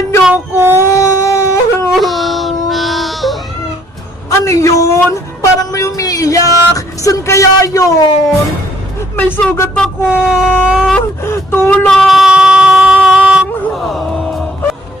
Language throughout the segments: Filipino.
Tulungan niyo ako! Ano yun? Parang may umiiyak. San kaya yun? May sugat ako! Tulong!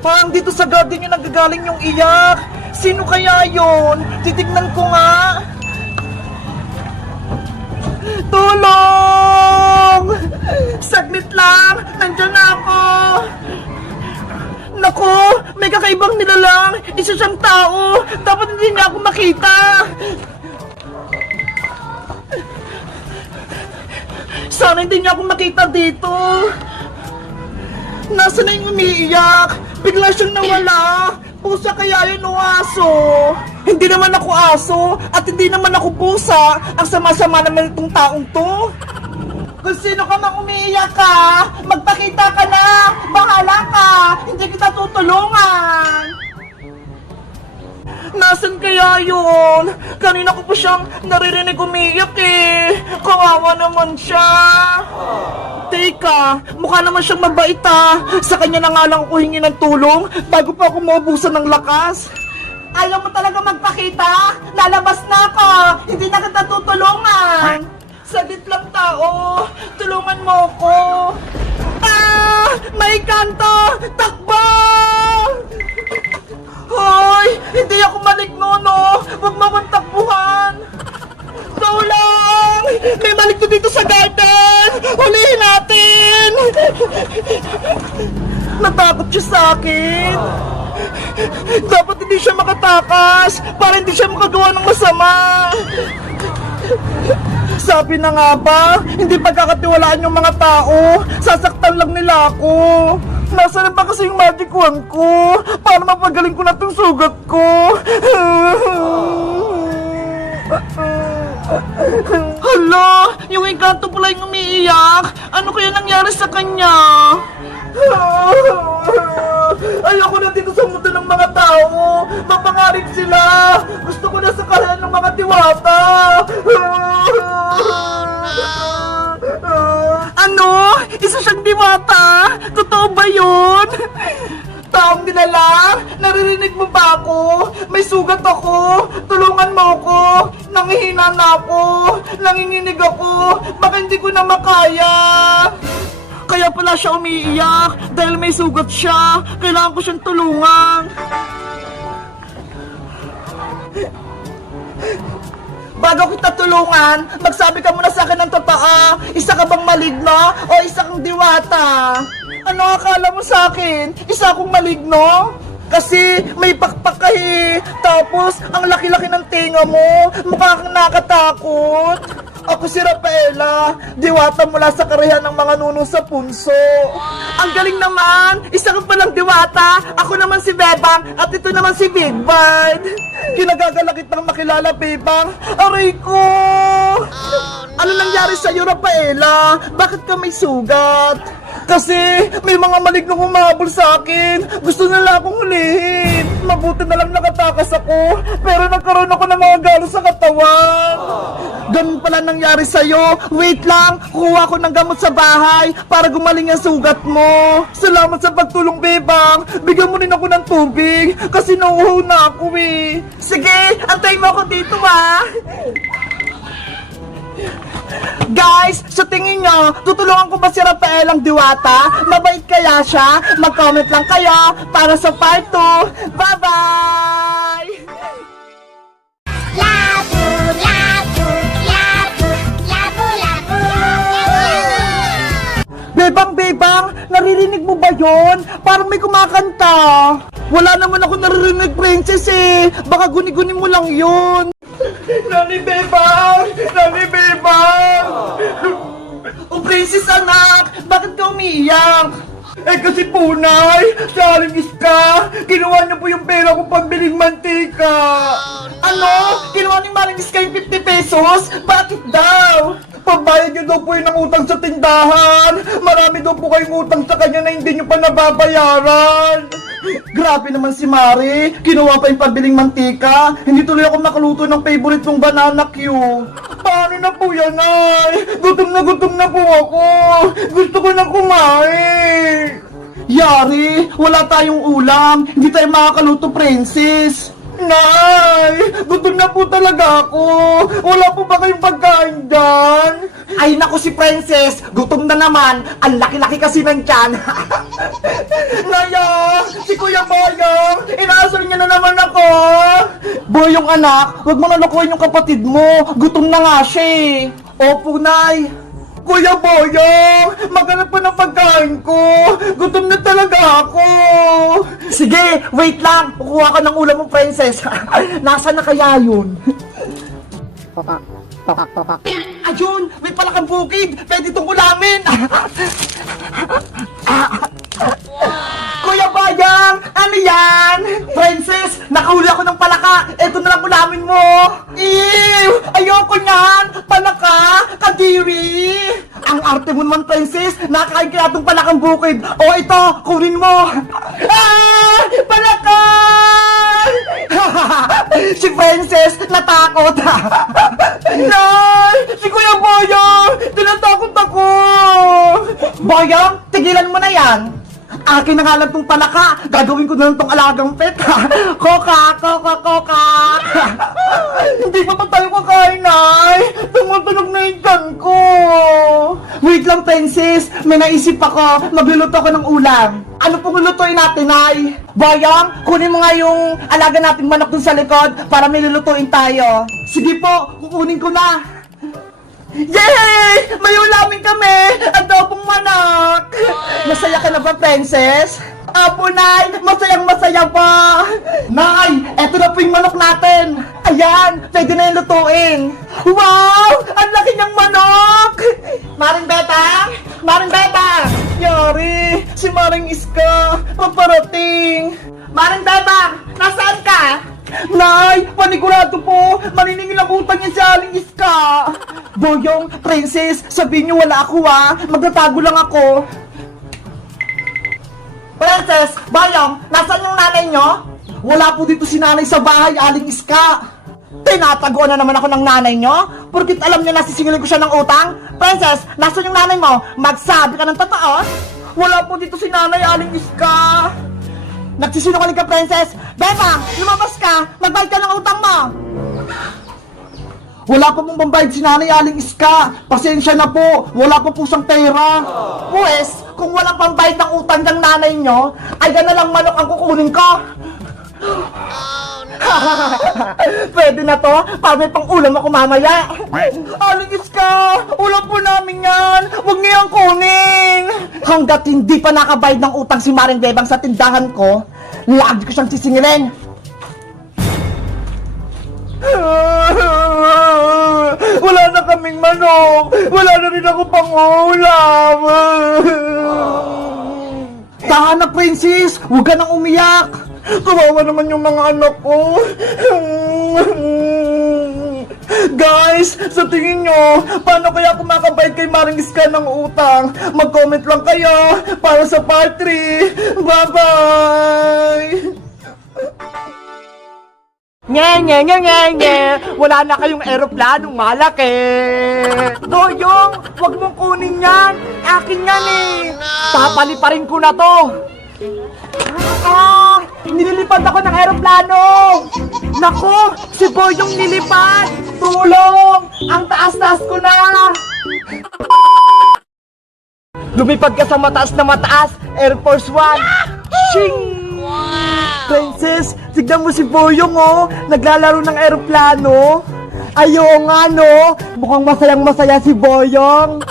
Parang dito sa garden yung nagagaling yung iyak. Sino kaya yun? Titignan ko nga. Tulong! Saglit lang! Nandiyan na ako! Naku! May kakaibang nilalang! Isa siyang tao! Dapat hindi niya ako makita! Sana hindi niya ako makita dito! Nasaan na yung umiiyak? Bigla siyang nawala! Pusa kaya yun o aso? Hindi naman ako aso at hindi naman ako pusa. Ang sama-sama naman itong taong to. Kung sino ka mang umiiyak ka, magpakita ka na! Bahala ka! Hindi kita tutulungan! Nasaan kaya yun? Kanina ko pa siyang naririnig umiiyak eh. Kawawa naman siya. Teka, mukha naman siyang mabait ah. Sa kanya na nga lang ako hingi ng tulong bago pa ako maubusan ng lakas. Ayaw mo talaga magpakita? Lalabas na ako! Hindi na kita tutulungan! Saglit lang tao! Tulungan mo ako! Ah! May kanto! Takbo! Hoy! Hindi ako maligno, no? Huwag mo akong takbuhan! Tulong! May maligno dito sa garden! Hulihin natin! Natakot siya sa akin! Dapat hindi siya makatakas para hindi siya makagawa ng masama. Sabi na nga ba, hindi pagkakatiwalaan yung mga tao. Sasaktan lang nila ako. Nasaan ba kasi yung magic wand ko para mapagaling ko na itong sugat ko? Hala, yung engkanto pala yung umiiyak. Ano kaya nangyari sa kanya? Ayoko na dito sa mundo ng mga tao. Mapangarip sila. Gusto ko na sa kalahan ng mga diwata. Ano? Isa siyang diwata? Totoo ba yun? Taong dinala? Naririnig mo ba ako? May sugat ako. Tulungan mo ako. Nangihina na ako. Nanginginig ako. Baka hindi ko na makaya. Kaya pala siya umiiyak dahil may sugat siya. Kailangan ko siyang tulungan. Bago kita tulungan, magsabi ka muna sa akin ng totoo. Isa ka bang maligno o isa kang diwata? Ano akala mo sa akin? Isa akong maligno? Kasi may pakpak ka eh. Tapos, ang laki-laki ng tinga mo. Mukha kang nakatakot. Ako si Rafaela, diwata mula sa karayan ng mga nuno sa punso. Ang galing naman! Isa ka palang diwata, ako naman si Bebang, at ito naman si Big Bird. Kinagagalakit ng makilala, Bebang. Aray ko! Ano nangyari sa'yo, Rafaela? Bakit ka may sugat? Kasi may mga malignong humabol sa akin. Gusto nila akong hulihin. Mabuti na lang nakatakas ako, pero nagkaroon ako ng mga galo sa katawan. Ganun pala nangyari sa'yo. Wait lang, kuha ko ng gamot sa bahay para gumaling ang sugat mo. Salamat sa pagtulong, Bebang. Bigyan mo rin ako ng tubig kasi nauuhaw na ako eh. Sige, antayin mo ako dito ah. Guys, sa tingin nyo, tutulungan ko ba si Rafaelang diwata? Mabait kaya siya? Mag-comment lang kayo para sa part 2. Bye-bye! Labu, labu, labu, labu, labu. Bebang, naririnig mo ba yon? Parang may kumakanta. Wala naman ako naririnig, princess eh. Baka guni-guni mo lang yun. Nani Bebang! Nani Bebang! Oh, princess anak! Bakit ka umiiyak? Eh kasi punay, sa Aling Iska, kinuha niya po yung pera ko pambiling mantika. Ano? Kinuha ni Maring Iska yung 50 pesos? Bakit daw? Pambayad niyo daw po yun ng utang sa tindahan. Marami daw po kayong utang sa kanya na hindi niyo pa nababayaran. Grabe naman si Mari. Kinuha pa yung pabiling mantika. Hindi tuloy ako makaluto ng favorite kong banana Q. Paano na po yan, ay? Gutom na po ako. Gusto ko na kumain. Yari, wala tayong ulam. Hindi tayo makakaluto, princess. Nay, gutom na po talaga ako. Wala po ba kayong pagkain dyan? Ay naku si princess, gutom na naman. Ang laki-laki kasi ng tiyan. Naya, si Kuya Boyong, inaasar niya na naman ako. Boyong anak, huwag mo nalukuhin yung kapatid mo. Gutom na nga siya eh. Opo, Nay. Kuya Boyong, maghanap pa ng pagkain ko. Gutom na talaga ako. Sige, wait lang. Kukuha ka ng ulam mo, princess. Nasaan na kaya yun? Pokok, pokok, pokok. Ayun, may palakang bukid. Pwede itong ulamin. Kuya Boyong, ano yan? Princess, nakahuli ako ng palaka. Ito na lang ulamin mo. Ew! Ayoko niyan! Palaka! Kadiri! Ang arte mo naman, princess. Nakakain kaya itong palakang bukid. O ito, kunin mo. Ah! Palaka! Si princess, natakot. Nay! Si Kuya Boyong! Tinatakot ako! Boyong, tigilan mo na yan. Akin na nga lang tong palaka. Gagawin ko na lang tong alagang pet. Koka, koka, koka. Hindi pa ba tayo kakain, Nay? Tumutunog na yung tiyan ko. Wait lang, princess. May naisip ako. Magluluto ako ng ulam. Ano pong lulutuin natin, Nay? Boyong, kunin mo nga yung alaga nating manok dun sa likod para may lulutuin tayo. Sige po, kukunin ko na. Yay! May ulamin kami! Adobong manok! Masaya ka na ba, princess? Apo, Nay! Masayang masaya pa! Nay! Eto na po yung manok natin! Ayan! Pwede na yung lutuin! Wow! Ang laki niyang manok! Maring Beta! Maring Beta! Yari! Si Maring Iska! Paparating! Maring Beta! Nasaan ka? Nay! Panigurado po! Maniningil ang utang niya si Aling Iska! Boyong, princess, sabihin niyo wala ako ha! Magtatago lang ako! Princess! Boyong! Nasaan yung nanay niyo? Wala po dito si nanay sa bahay, Aling Iska! Tinataguan na naman ako ng nanay niyo? Porkit alam niyo na sisingilin ko siya ng utang? Princess, nasaan yung nanay mo? Magsabi ka ng totoo? Wala po dito si nanay, Aling Iska! Nagsisinungaling ka, princess! Beba! Lumabas ka! Magbayad ka ng utang mo! Wala pa pong pambayad si Nanay Aling Iska! Pasensya na po! Wala pa po siyang pera! Pues, kung walang pambayad ng utang ng nanay nyo, ay gana lang manok ang kukunin ko! Pwede na to? Para may pang ulam ako mamaya! Aling Iska! Ulam po namin yan! Huwag niyo yung kunin! Hanggat hindi pa nakabayad ng utang si Maring Bebang sa tindahan ko, lagi ko siyang sisingilin! Wala na kaming manok! Wala na rin ako pang ulam! Tahan na, princess! Huwag ka nang umiyak! Kawawa naman yung mga anak ko! Guys, sa tingin nyo, paano kaya ako makabayad kay Maring Iska ng utang? Mag-comment lang kayo para sa part 3! Bye-bye! Nye! Wala na kayong eroplanong malaki! Doyong, wag mong kunin yan! Akin yan eh! Papaliparin ko na to! Ah! Nililipad ako ng eroplano! Nako! Si Boyong nilipad! Tulong! Ang taas-taas ko na! Lumipad ka sa mataas na mataas! Air Force One! Shing! Princess, tignan mo si Boyong oh! Naglalaro ng eroplano! Ayo nga no! Mukhang masayang masaya si Boyong!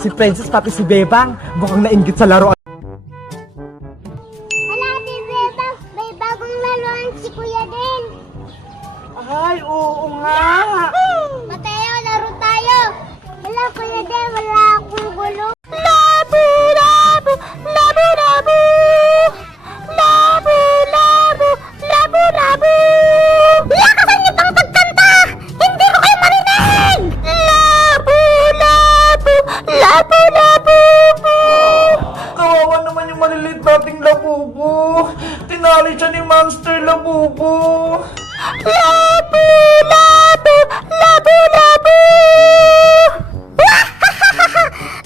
Si Princess pati si Bebang mukhang nainggit sa laro. Hala, Bebang, may bagong laruan si Kuya din. Ay, oo nga! Mateo, laro tayo. Wala, Kuya din, wala akong gulo. Labo, labo, labo, labo. Labo, labo, labo, labo. Lakasan niyo pang pagkanta! Hindi ko kayo marinig! Labo, labo, labo, labo. Kawawa naman yung maliliit nating labubo. Tinali siya ni Monster Labubo. Labo, labo, labo, labo.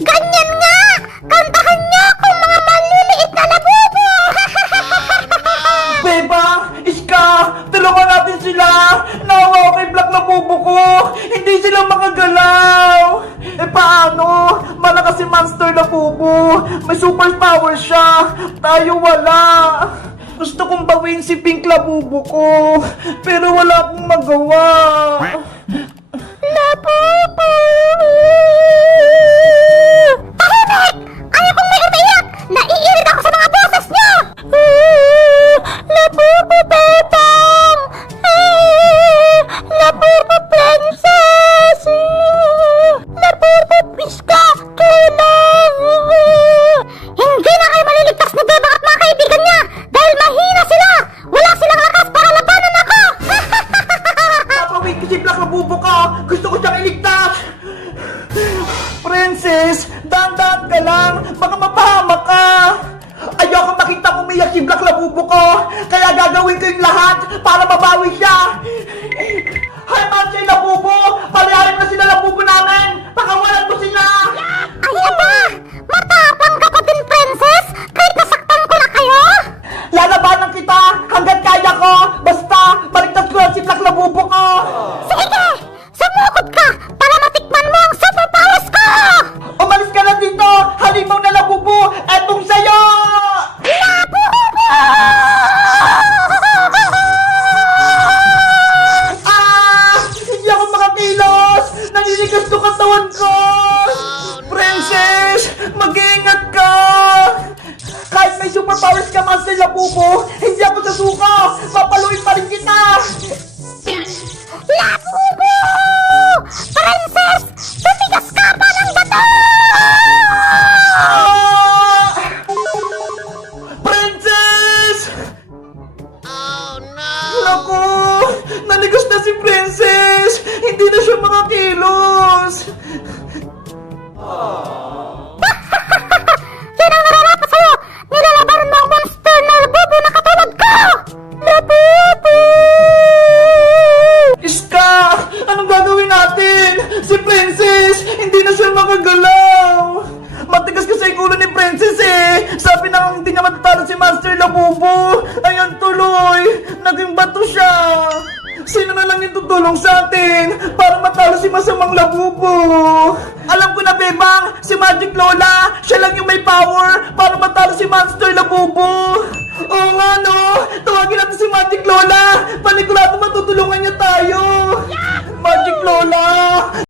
Ganyan nga! Kantahan niyo ako mga maliliit na labubo! superpower siya, tayo wala. Gusto kong bawin si Pink Labubo ko, pero wala akong magawa. Labubo! Tahimik! Ayaw kong may umiyak! Naiirit ako sa mga boses niyo! Labubo, Bebang! Labubo, Princess! Labubo, Piska! Tulong! Hindi na kayo maliligtas ni Bebang at mga kaibigan niya dahil mahina sila! Wala silang lakas para labanan ako! Papawin ko si Black Labubo ka! Gusto ko siyang iligtas! Princess, dahan-dahan ka lang! Baka mapahamak ka! Ayoko makita umiyak si Black Labubo ko! Kaya gagawin ko yung lahat para mabawi siya! Hi, Manchay Labubo! Palayarin mo sila Labubo namin! Pakawalan mo sila! Ay, aba! Matapang ka pa din, Princess! Kahit nasaktan ko na kayo! Lalabanan kita hanggat kaya ko! Basta, baligtas ko lang si Black Labubo ko! Sige! Sumukot ka para matikman mo ang superpowers ko! Umalis ka na dito! Halimaw na Labubo! Etong sa'yo! Labubo! Hindi ako makakilos! Naninigas to katawan ko! Princess! Mag-iingat ka! Kahit may superpowers ka, Master Labubo, hindi ako sasuka! Papaluin pa rin kita! Labubo! Princess! Tumigas ka pa ng bato! Ah! Princess! Oh no! Naku! Nanigas na si Princess! Hindi na siya makakilos! Yan ang nararapat sa'yo! Nilalabanan mo ang monster na labubo na katulad ko! Labubo! Iska! Anong gagawin natin? Si Princess! Hindi na siya makagalaw! Matigas kasi yung ulo ni Princess eh! Sabi na hindi niya matatalo si Master Labubo! Ayan tuloy! Naging bato siya! Sino na lang yung tutulong sa atin para matalo si Masamang Labubo? Alam ko na, Bebang! Si Magic Lola! Siya lang yung may power para matalo si Master Labubo! Oo nga no! Tawagin natin si Magic Lola! Panigurado matutulungan niya tayo! Magic Lola!